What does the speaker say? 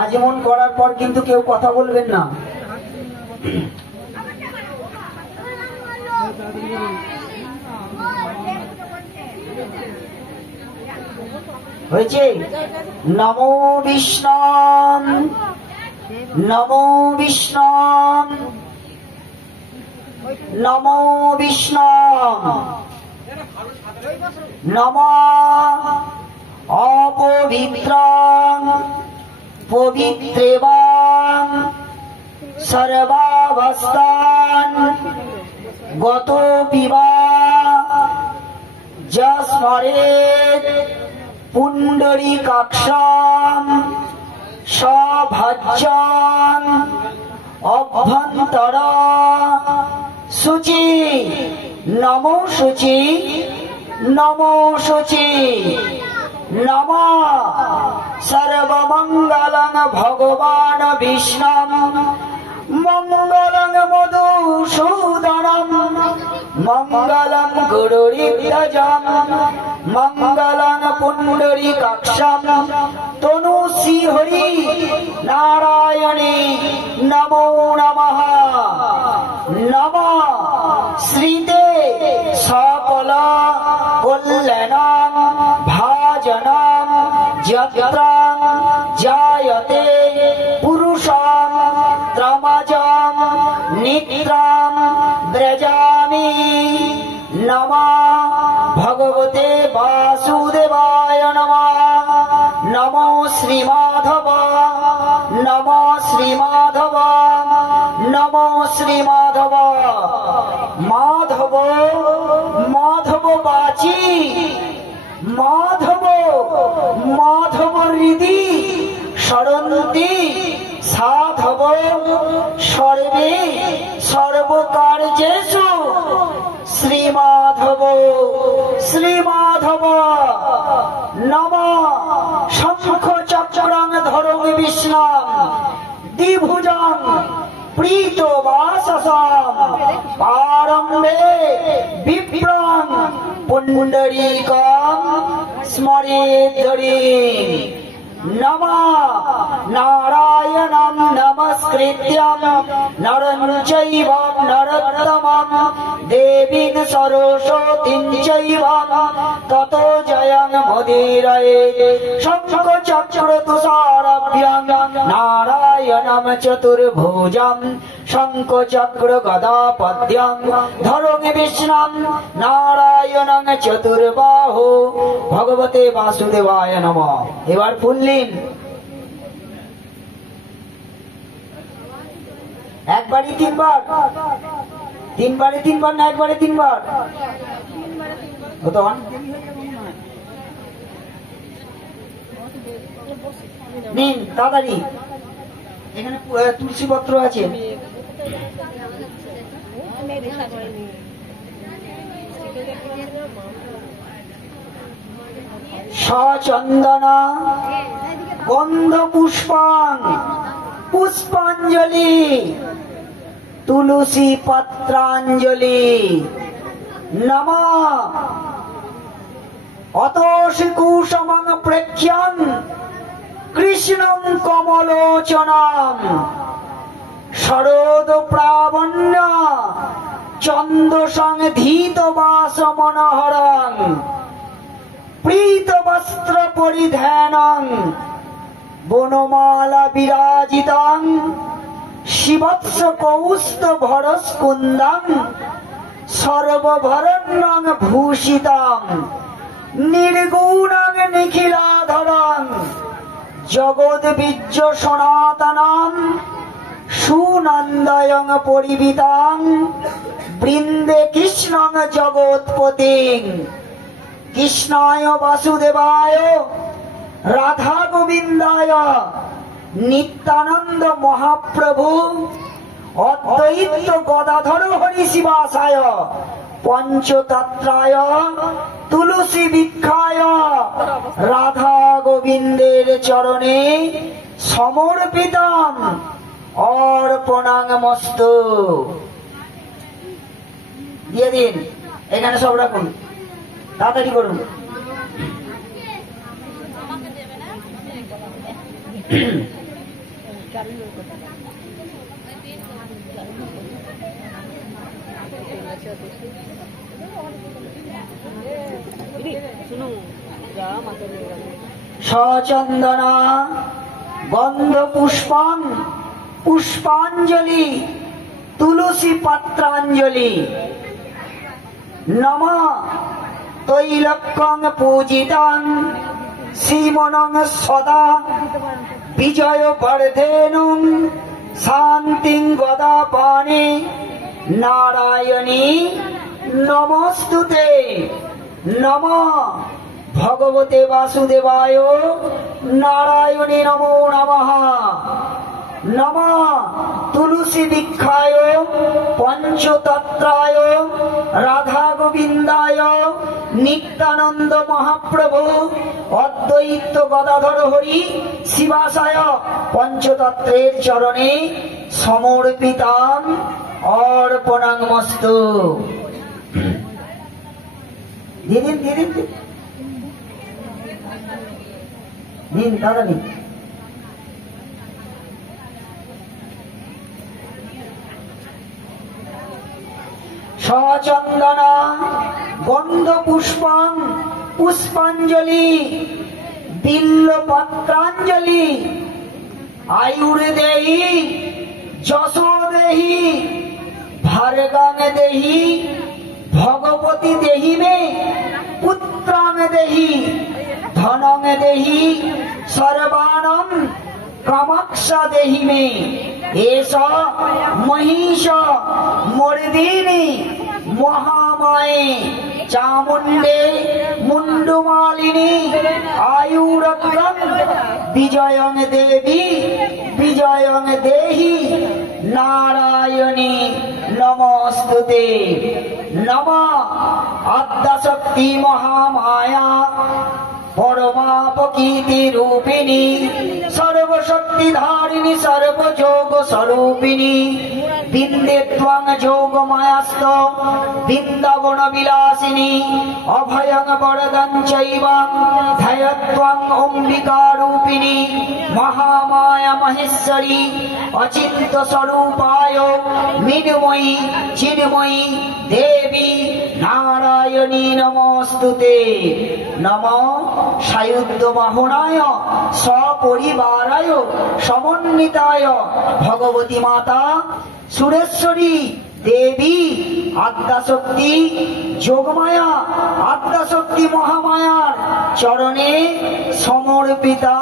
আজমন করার পর কিন্তু কেউ কথা বলবেন না। হয়েছে? নমো বিষ্ণু, নমো বিষ্ণু, নমো বিষ্ণু, নমো অপবিত্রং পবিত্রেবাং সর্বাবস্থান গত পিবা যস্মরেৎ পুণ্ডরীকাক্ষং সভাজ্যং অভ্যন্তর শুচি নমো শুচি নমো শুচি নমঃ সর্বমঙ্গলং ভগবান বিষ্ণুম মঙ্গলং মধুসূদনম মঙ্গলং গরুড়ধ্বজম মঙ্গলং পুণ্ডরীকাক্ষং তনু শ্রীহরি নারায়ণে নমো নমঃ নমঃ শ্রীতে সকল কল্যাণং ভাজনং যত্রং জায়তে পুরুষং ত্রমজং নিত্যং ব্রজামি নমঃ ভগবতে বাসুদেবায় নমঃ নমো শ্রীমাধব নমো শ্রীমাধব নমো শ্রীমাধব মাধব মাধব বাচি মাধব মাধব হৃদি সরন্তি সাধব সর্বে সর্বকার্যেষু শ্রীমাধব শ্রীমাধব নমঃ শঙ্খ চক্রং ধরং বিষ্ণুং দ্বিভুজং প্রীত বাসসাম পারম্বে বিপ্রং পুণ্ডরীকং স্মরেদ্ধরিং নমঃ নারায়ণং নমস্কৃত্যং নরং চৈব নরোত্তমং দেবীং সরস্বতীং চৈব ততো জয়ং মুদীরয়েৎ শঙ্খ চক্র তুষারাভ্যাং নারায়ণং চতুর্ভুজং শঙ্খ চক্র গদা পদ্মং ধরং বিষ্ণুং নারায়ণং চতুর্বাহু ভগবতে বাসুদেবায় নমঃ। এবার ফুললিন একবারই তিনবার, তিনবারে তিনবার না একবারে তিনবার নিন তাড়াতাড়ি। এখানে তুলসী পত্র আছে। সচন্দনা গন্ধ পুষ্পাং পুষ্পাঞ্জলি তুলসী পত্রাঞ্জলি নমঃ অতোষি কুসুমং প্রেক্ষ্যং কৃষ্ণং কমলোচনং শরদ প্রাবণ্য চন্দসং ধীত বাস মনোহরং প্রীত বস্ত্র পরিধানং বনমালা বিরাজিতং শিবৎস কৌস্ত ভরস্কুন্দং সর্বভরণ্যং ভূষিতং নির্গুণং নিখিলাধরং জগদ্বীর্য সনাতনং সুনন্দয়ং পরিবিতাং বৃন্দে কৃষ্ণং জগৎপতিং কৃষ্ণায় বাসুদেবায় রাধা গোবিন্দায় নিত্যানন্দ মহাপ্রভু অদ্বৈত গদাধর হরি শিবাসায় পঞ্চতত্রায় তুলসী বৃক্ষায় রাধা গোবিন্দের চরণে সমর্পিতম অর্পণামস্তু। দিয়ে দিন, এখানে সব রাখুন, তাড়াতাড়ি করুন। সচন্দনা গন্ধ পুষ্পং পুষ্পাঞ্জলি তুলসী পাত্রাঞ্জলি নম তৈলক্যং পূজিতাং শ্রীমনং সদা বিজয় বর্ধেনুং শান্তিং গদাপানে নারায়ণী নমস্তুতে নম ভগবতে বাসুদেবায় নারায়ণী নমো নমঃ নম তুলসী দীক্ষায় পঞ্চতত্রায় রাধা গোবিন্দায় নিত্যানন্দ মহাপ্রভু অদ্বৈত গদাধর হরি শিবাসায় পঞ্চতত্রের চরণে সমর্পিতাম অর্পণাংমস্তু। দিদিন দিদিন দিন দাদা দিন। সচন্দনা গন্ধ পুষ্পং পুষ্পাঞ্জলি বিল্লপত্রাঞ্জলি আয়ুর্দেহি যশো দেহি ভার্গং দেহি ভগবতী দেহি মে পুত্রাং দেহি ধনং দেহি সর্বাণং কামাক্ষ দেহি মে এষ মহিষ মর্দিনী মহামায়ে চামুণ্ডে মুন্ডুমালিনী আয়ুরগ্রং বিজয়ং দেবী বিজয়ং দেহি নারায়ণী নমস্তুতে নম আদ্যাশক্তি মহামায়া পরমাপকীতি রূপিণী সর্বশক্তি ধারিণী সর্বযোগ স্বরূপিণী বিন্দে ত্বং যোগমায়াস্ত বৃন্দাবন বিলাসিনী অভয়ং বরদং চৈব ধ্যায়ত্বং অম্বিকা রূপিণী মহামায়া মহেশ্বরী অচিন্ত স্বরূপায় মৃন্ময়ী চিন্ময়ী দেবী নারায়ণী নমস্তুতে নম সায়ুধ বাহনায় সপরিবারায় সমন্বিতায় ভগবতী মাতা সুরেশ্বরী দেবী আদ্যাশক্তি যোগমায়া আদ্যাশক্তি মহামায়ার চরণে সমর্পিতা।